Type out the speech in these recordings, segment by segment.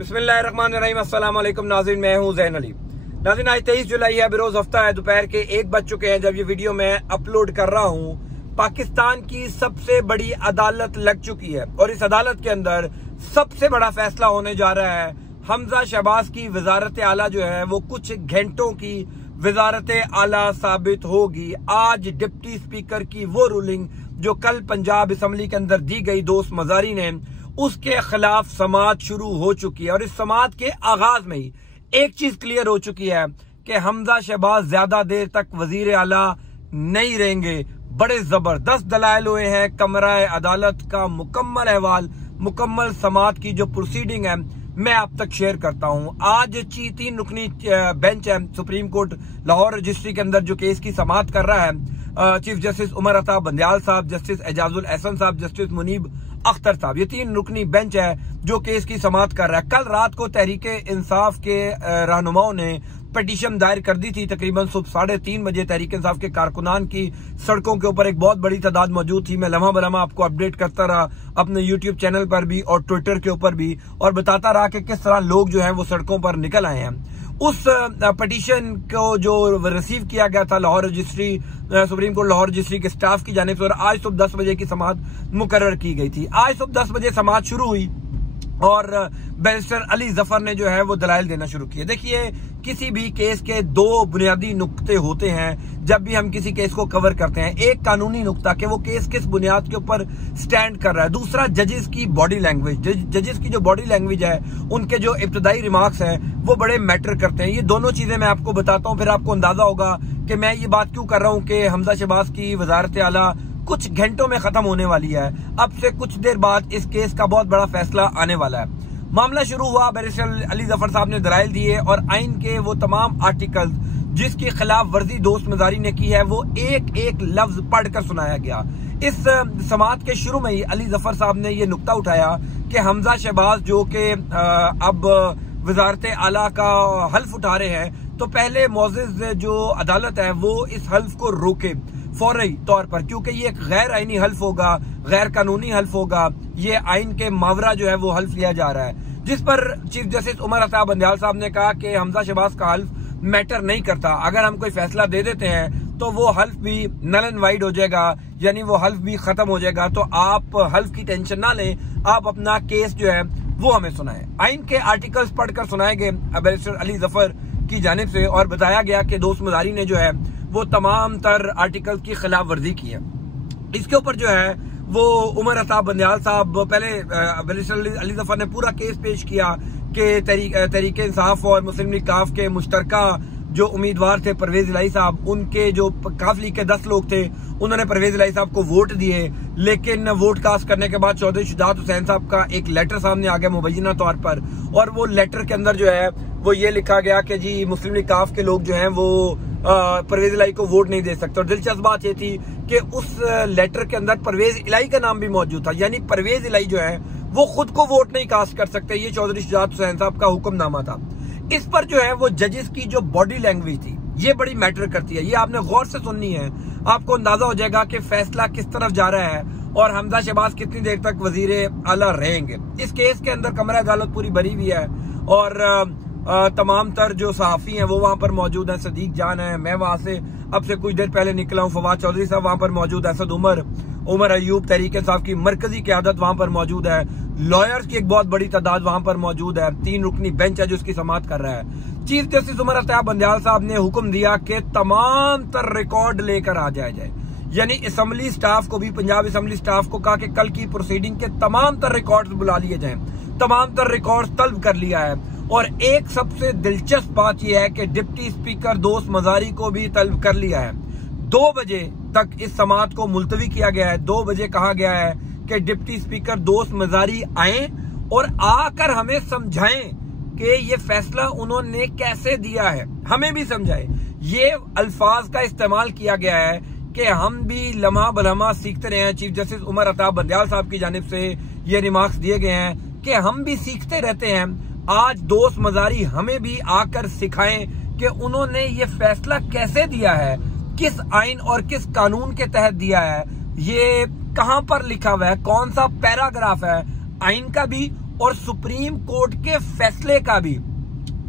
बिस्मिल्लाहिर्रहमानिर्रहीम। अस्सलाम वालेकुम नाज़रीन, मैं हूं ज़ैन अली। नाज़रीन, आज 23 जुलाई है, बरोज हफ्ता है। दोपहर के 1 बज चुके हैं जब ये वीडियो मैं अपलोड कर रहा हूं। पाकिस्तान की सबसे बड़ी अदालत लग चुकी है और इस अदालत के अंदर सबसे बड़ा फैसला होने जा रहा है। हमजा शहबाज की वजारत आला जो है वो कुछ घंटों की वजारत आला साबित होगी। आज डिप्टी स्पीकर की वो रूलिंग जो कल पंजाब असम्बली के अंदर दी गई दोस्त मजारी ने, उसके खिलाफ समाअत शुरू हो चुकी है और इस समाअत के आगाज में ही एक चीज क्लियर हो चुकी है कि हमजा शहबाज ज्यादा देर तक वजीर आला नहीं रहेंगे। बड़े जबरदस्त दलाइल हुए हैं। कमरा अदालत का मुकम्मल अहवाल, मुकम्मल समाअत की जो प्रोसीडिंग है, मैं आप तक शेयर करता हूं। आज 3 रुकनी बेंच है सुप्रीम कोर्ट लाहौर रजिस्ट्री के अंदर जो केस की समाअत कर रहा है। चीफ जस्टिस उमर अता बंदयाल साहब, जस्टिस एजाजुल एहसन साहब, जस्टिस मुनीब अख्तर साहब, ये 3 रुकनी बेंच है जो केस की समाअत कर रहा है। कल रात को तहरीके इंसाफ के रहनुमाओं ने पिटीशन दायर कर दी थी। तकरीबन सुबह 3:30 बजे तहरीके इंसाफ के कारकुनान की सड़कों के ऊपर एक बहुत बड़ी तादाद मौजूद थी। मैं लम्हा बलम्हा आपको अपडेट करता रहा अपने यूट्यूब चैनल पर भी और ट्विटर के ऊपर भी, और बताता रहा कि किस तरह लोग जो है वो सड़कों पर निकल आए हैं। उस पिटीशन को जो रिसीव किया गया था Lahore registry, supreme court Lahore registry के स्टाफ की जानिब से, और आज सुबह 10 बजे की समाअत मुकर्रर की गई थी। आज सुबह 10 बजे समाअत शुरू हुई और बैरिस्टर अली जफर ने जो है वो दलाइल देना शुरू किए। देखिए, किसी भी केस के 2 बुनियादी नुक्ते होते हैं जब भी हम किसी केस को कवर करते हैं। एक कानूनी नुक्ता कि वो केस किस बुनियाद के ऊपर स्टैंड कर रहा है। दूसरा जजेस की बॉडी लैंग्वेज। जजेस की जो बॉडी लैंग्वेज है, उनके जो इब्तदाई रिमार्क्स हैं वो बड़े मैटर करते हैं। ये दोनों चीजें मैं आपको बताता हूँ, फिर आपको अंदाजा होगा कि मैं ये बात क्यों कर रहा हूँ कि हमजा शहबाज की वजारत आला कुछ घंटों में खत्म होने वाली है। अब से कुछ देर बाद इस केस का बहुत बड़ा फैसला आने वाला है। मामला शुरू हुआ, बैरिस्टर अली जफर साहब ने दलाइल दिए और आइन के वो तमाम आर्टिकल जिसकी खिलाफ वर्जी दोस्त मजारी ने की है वो एक एक लफ्ज पढ़कर सुनाया गया। इस समाअत के शुरू में ही अली जफर साहब ने ये नुक्ता उठाया कि हमजा शहबाज जो कि अब वजारत आला का हल्फ उठा रहे हैं, तो पहले मोअज़्ज़िज़ जो अदालत है वो इस हल्फ को रोके फौरी तौर पर, क्योंकि ये एक गैर आईनी हल्फ होगा, गैर कानूनी हल्फ होगा। ये आइन के मावरा जो है वो हल्फ लिया जा रहा है, जिस पर चीफ जस्टिस उमर अता बंदयाल साहब ने कहा कि हमजा शहबाज का हल्फ मैटर नहीं करता। अगर हम कोई फैसला दे देते हैं तो वो हल्फ भी नल एंड वाइड हो जाएगा, यानी वो हल्फ भी खत्म हो जाएगा। तो आप हल्फ की टेंशन ना लें, आप अपना केस जो है वो हमें सुनाएं। आइन के आर्टिकल्स पढ़कर सुनाए गए बैरिस्टर अली जफर की जानिब से और बताया गया कि दोस्त मजारी ने जो है वो तमाम तर आर्टिकल की खिलाफ वर्जी की है। इसके ऊपर जो है वो उमर अता बंदयाल साहब, पहले बैरिस्टर अली जफर ने पूरा केस पेश किया कि तहरीके इंसाफ और मुस्लिम लीग काफ के मुश्तरका जो उम्मीदवार थे परवेज इलाही साहब, उनके जो काफ लीग के 10 लोग थे, उन्होंने परवेज इलाही साहब को वोट दिए। लेकिन वोट कास्ट करने के बाद चौधरी शुजात हुसैन साहब का एक लेटर सामने आ गया मुबैना तौर पर, और वो लेटर के अंदर जो है वो ये लिखा गया कि जी मुस्लिम लीग काफ के लोग जो हैं वो परवेज इलाही को वोट नहीं दे सकते। और दिलचस्प बात ये थी कि उस लेटर के अंदर परवेज इलाही का नाम भी मौजूद था, यानी परवेज इलाही जो है वो खुद को वोट नहीं कास्ट कर सकते। ये चौधरी शुजात हुसैन साहब का हुक्मनामा था। इस पर जो है वो जजेस की जो बॉडी लैंग्वेज थी ये बड़ी मैटर करती है। ये आपने गौर से सुननी है, आपको अंदाजा हो जाएगा कि फैसला किस तरफ जा रहा है और हमजा शहबाज कितनी देर तक वजीर आला रहेंगे। इस केस के अंदर कमरा अदालत पूरी भरी हुई है और तमाम तर जो सहाफी हैं वो वहां पर मौजूद है। सदीक जान है, मैं वहां से अब से कुछ देर पहले निकला हूँ। फवाद चौधरी साहब वहां पर मौजूद है, असद उमर अयूब तहरीके साहब की मरकजी क़यादत वहां पर मौजूद है, लॉयर्स की एक बहुत बड़ी तादाद वहां पर मौजूद है। 3 रुकनी बेंच है जो इसकी समाअत कर रहा है। चीफ जस्टिस उमर अता बंदयाल साहब ने हुक्म दिया कि तमाम तर रिकॉर्ड लेकर आ जाए, यानी असम्बली स्टाफ को भी, पंजाब असम्बली स्टाफ को कहा कि कल की प्रोसीडिंग के तमाम तर रिकॉर्ड्स बुला लिए जाएं। तमाम तर रिकॉर्ड्स तलब कर लिया है। और एक सबसे दिलचस्प बात यह है कि डिप्टी स्पीकर दोस्त मजारी को भी तलब कर लिया है। 2 बजे तक इस समाअत को मुलतवी किया गया है। 2 बजे कहा गया है कि डिप्टी स्पीकर दोस्त मजारी आए और आकर हमें समझाएं कि ये फैसला उन्होंने कैसे दिया है, हमें भी समझाएं। ये अल्फाज का इस्तेमाल किया गया है कि हम भी लम्हा बलम्हा सीखते रहे हैं। चीफ जस्टिस उमर अता बंदयाल साहब की जानिब से ये रिमार्क्स दिए गए हैं कि हम भी सीखते रहते हैं। आज दोस्त मजारी हमें भी आकर सिखाएं कि उन्होंने ये फैसला कैसे दिया है, किस आइन और किस कानून के तहत दिया है, ये कहां पर लिखा हुआ है, कौन सा पैराग्राफ है आइन का भी और सुप्रीम कोर्ट के फैसले का भी।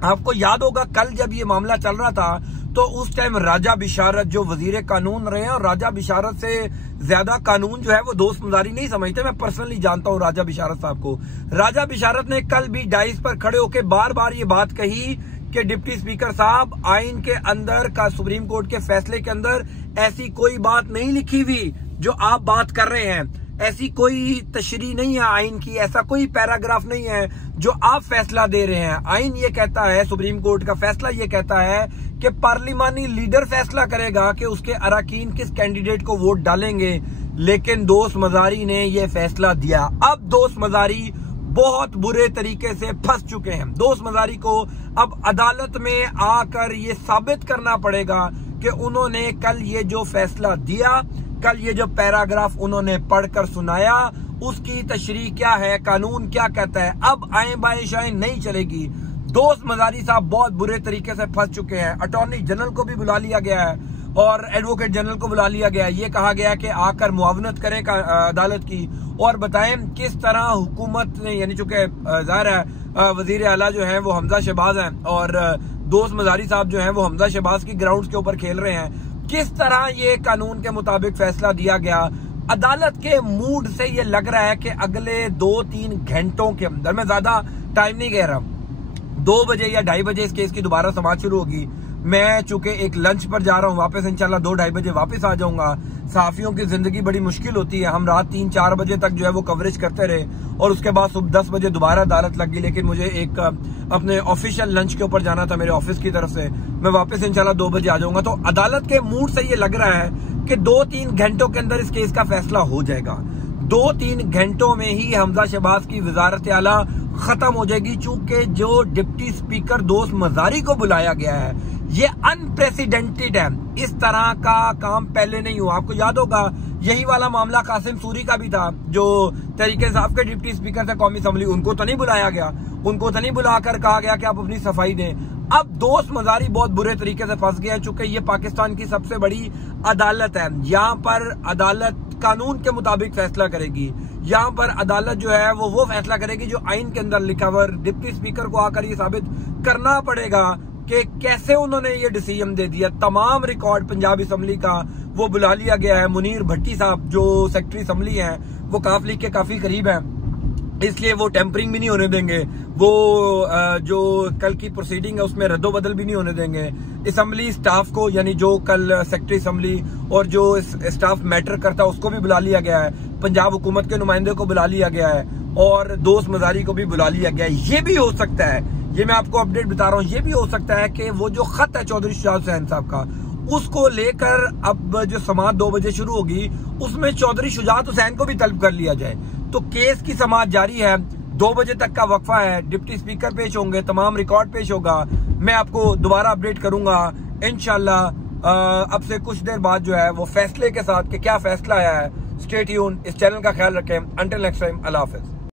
आपको याद होगा कल जब ये मामला चल रहा था तो उस टाइम राजा बिशारत जो वजीर कानून रहे हैं, और राजा बिशारत से ज्यादा कानून जो है वो दोस्त मजारी नहीं समझते। मैं पर्सनली जानता हूं राजा बिशारत साहब को। राजा बिशारत ने कल भी डाइस पर खड़े होकर बार बार ये बात कही कि डिप्टी स्पीकर साहब, आइन के अंदर का सुप्रीम कोर्ट के फैसले के अंदर ऐसी कोई बात नहीं लिखी हुई जो आप बात कर रहे हैं, ऐसी कोई तशरीह नहीं है आइन की, ऐसा कोई पैराग्राफ नहीं है जो आप फैसला दे रहे हैं। आइन ये कहता है, सुप्रीम कोर्ट का फैसला ये कहता है कि पार्लिमानी लीडर फैसला करेगा कि उसके अरकान किस कैंडिडेट को वोट डालेंगे, लेकिन दोस्त मजारी ने ये फैसला दिया। अब दोस्त मजारी बहुत बुरे तरीके से फंस चुके हैं। दोस्त मजारी को अब अदालत में आकर ये साबित करना पड़ेगा कि उन्होंने कल ये जो फैसला दिया, कल ये जो पैराग्राफ उन्होंने पढ़कर सुनाया, उसकी तशरीह क्या है, कानून क्या कहता है। अब आए बाएं शाएं नहीं चलेगी। दोस्त मजारी साहब बहुत बुरे तरीके से फंस चुके हैं। अटॉर्नी जनरल को भी बुला लिया गया है और एडवोकेट जनरल को बुला लिया गया है। ये कहा गया कि आकर मुआवनत करें अदालत की और बताएं किस तरह हुकूमत ने, यानी चूंकि जाहिर है वजीर आला जो है वो हमजा शहबाज हैं और दोस्त मजारी साहब जो है वो हमजा शहबाज की ग्राउंड के ऊपर खेल रहे हैं, किस तरह ये कानून के मुताबिक फैसला दिया गया। अदालत के मूड से ये लग रहा है कि अगले 2-3 घंटों के अंदर, मैं ज्यादा टाइम नहीं कह रहा, 2 बजे या 2:30 बजे इस केस की दोबारा समाप्ति शुरू होगी। मैं चूंकि एक लंच पर जा रहा हूँ, वापस इंशाल्लाह 2-2:30 बजे वापस आ जाऊंगा। सहाफियों की जिंदगी बड़ी मुश्किल होती है। हम रात 3-4 बजे तक जो है वो कवरेज करते रहे और उसके बाद सुबह 10 बजे दोबारा अदालत लग गई, लेकिन मुझे एक अपने ऑफिशियल लंच के ऊपर जाना था मेरे ऑफिस की तरफ से। मैं वापस इंशाल्लाह 2 बजे आ जाऊंगा। तो अदालत के मूड से ये लग रहा है कि 2-3 घंटों के अंदर इस केस का फैसला हो जाएगा। 2-3 घंटों में ही हमजा शहबाज की वजारत आला खत्म हो जाएगी, चूंकि जो डिप्टी स्पीकर दोस्त मजारी को बुलाया गया है ये अनप्रेसिडेंटेड है। इस तरह का काम पहले नहीं हुआ। आपको याद होगा यही वाला मामला कासिम सूरी का भी था, जो तरीके इंसाफ के डिप्टी स्पीकर थे कौमी असम्बली, उनको तो नहीं बुलाया गया, उनको तो नहीं बुलाकर कहा गया कि आप अपनी सफाई दें। अब दोस्त मजारी बहुत बुरे तरीके से फंस गया, चूंकि ये पाकिस्तान की सबसे बड़ी अदालत है। यहाँ पर अदालत कानून के मुताबिक फैसला करेगी। यहाँ पर अदालत जो है वो फैसला करेगी जो आइन के अंदर लिखा हुआ। डिप्टी स्पीकर को आकर ये साबित करना पड़ेगा कि कैसे उन्होंने ये डिसीजन दे दिया। तमाम रिकॉर्ड पंजाब असम्बली का वो बुला लिया गया है। मुनीर भट्टी साहब जो सेक्रेटरी असम्बली हैं वो काफ लीग के काफी करीब हैं, इसलिए वो टेम्परिंग भी नहीं होने देंगे। वो जो कल की प्रोसीडिंग है उसमें रद्दोबदल भी नहीं होने देंगे। असम्बली स्टाफ को, यानी जो कल सेक्रेटरी असम्बली और जो स्टाफ मैटर करता है उसको भी बुला लिया गया है। पंजाब हुकूमत के नुमाइंदे को बुला लिया गया है और दोस्त मजारी को भी बुला लिया गया है। ये भी हो सकता है, ये मैं आपको अपडेट बता रहा हूँ, ये भी हो सकता है कि वो जो खत है चौधरी शुजात हुसैन साहब का, उसको लेकर अब जो समाअत 2 बजे शुरू होगी उसमें चौधरी शुजात हुसैन को भी तलब कर लिया जाए। तो केस की समाअत जारी है, 2 बजे तक का वक्फा है। डिप्टी स्पीकर पेश होंगे, तमाम रिकॉर्ड पेश होगा। मैं आपको दोबारा अपडेट करूंगा इंशाल्लाह अब से कुछ देर बाद जो है वो फैसले के साथ कि क्या फैसला आया है। स्टे ट्यून, इस चैनल का ख्याल रखें। अंटिल नेक्स्ट टाइम, अल्लाह हाफिज।